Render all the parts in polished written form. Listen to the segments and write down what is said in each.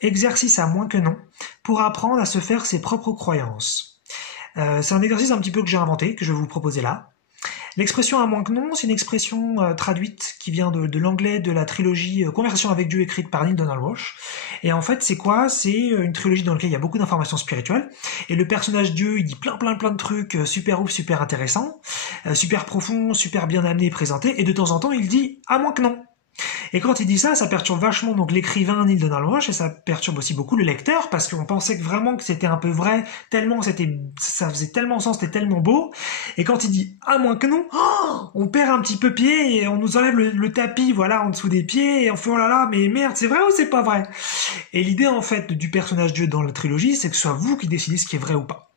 Exercice à moins que non, pour apprendre à se faire ses propres croyances. C'est un exercice un petit peu que j'ai inventé, que je vais vous proposer là. L'expression à moins que non, c'est une expression traduite qui vient de l'anglais de la trilogie Conversation avec Dieu écrite par Neale Donald Walsch. Et en fait, c'est quoi? C'est une trilogie dans laquelle il y a beaucoup d'informations spirituelles. Et le personnage Dieu, il dit plein de trucs super ouf, super intéressants, super profonds, super bien amenés et présentés. Et de temps en temps, il dit à moins que non. Et quand il dit ça, ça perturbe vachement donc l'écrivain Neale Donald Walsch et ça perturbe aussi beaucoup le lecteur parce qu'on pensait que vraiment que c'était un peu vrai, tellement ça faisait tellement sens, c'était tellement beau. Et quand il dit à moins que non, on perd un petit peu pied et on nous enlève le tapis, voilà, en dessous des pieds et on fait oh là là, mais merde, c'est vrai ou c'est pas vrai? Et l'idée en fait du personnage Dieu dans la trilogie, c'est que ce soit vous qui décidez ce qui est vrai ou pas.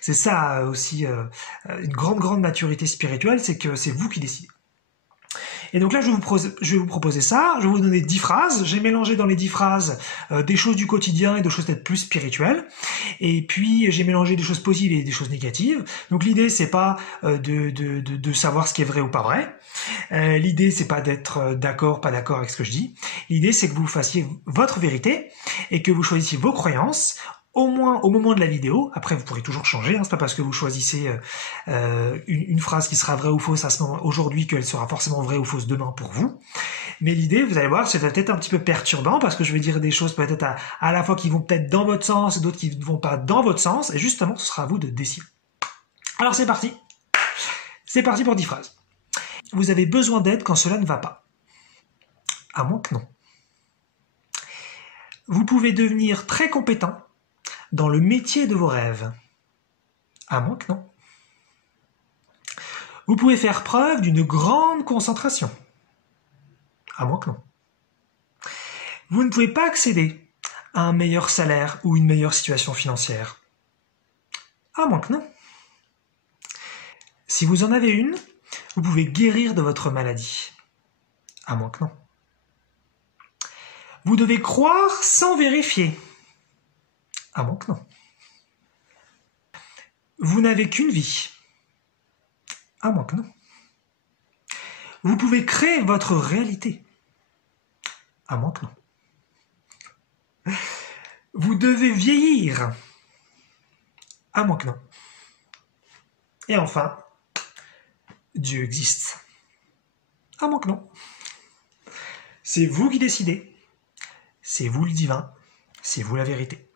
C'est ça aussi une grande maturité spirituelle, c'est que c'est vous qui décidez. Et donc là, je vais vous proposer ça, je vais vous donner 10 phrases, j'ai mélangé dans les 10 phrases des choses du quotidien et des choses peut-être plus spirituelles, et puis j'ai mélangé des choses positives et des choses négatives. Donc l'idée, c'est pas de savoir ce qui est vrai ou pas vrai, l'idée, c'est pas d'être d'accord, pas d'accord avec ce que je dis, l'idée, c'est que vous fassiez votre vérité, et que vous choisissiez vos croyances, au moins au moment de la vidéo. Après, vous pourrez toujours changer, hein, c'est pas parce que vous choisissez une phrase qui sera vraie ou fausse à ce moment aujourd'hui qu'elle sera forcément vraie ou fausse demain pour vous. Mais l'idée, vous allez voir, c'est peut-être un petit peu perturbant parce que je vais dire des choses peut-être à la fois qui vont peut-être dans votre sens et d'autres qui ne vont pas dans votre sens. Et justement, ce sera à vous de décider. Alors c'est parti. C'est parti pour 10 phrases. Vous avez besoin d'aide quand cela ne va pas. À moins que non. Vous pouvez devenir très compétent dans le métier de vos rêves. À moins que non. Vous pouvez faire preuve d'une grande concentration. À moins que non. Vous ne pouvez pas accéder à un meilleur salaire ou une meilleure situation financière. À moins que non. Si vous en avez une, vous pouvez guérir de votre maladie. À moins que non. Vous devez croire sans vérifier. À moins que non. Vous n'avez qu'une vie. À moins que non. Vous pouvez créer votre réalité. À moins que non. Vous devez vieillir. À moins que non. Et enfin, Dieu existe. À moins que non. C'est vous qui décidez. C'est vous le divin. C'est vous la vérité.